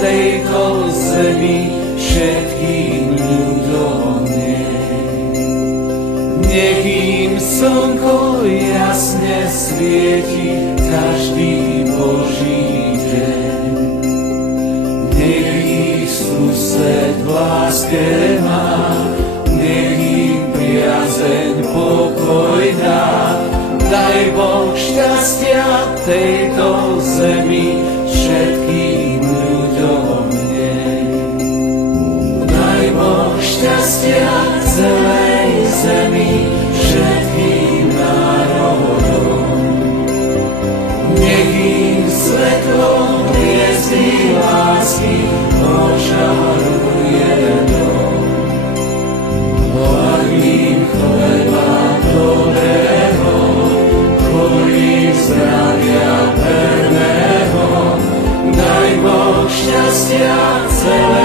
tejto zemi všetkým ľuďom nej. Nech im slnko jasne svieti každý Boží deň. Nech ich sused v láske má, nech im priazeň pokoj dá. Daj Boh šťastia tejto zemi všetkým ľuďom nej. Daj Boh šťastia celej zemi všetkým národom. Nech im svetlo hviezdy lásky ožaruje dom. Barvím chleba dobrého, chorým zdravia pevného. Daj Boh šťastia celé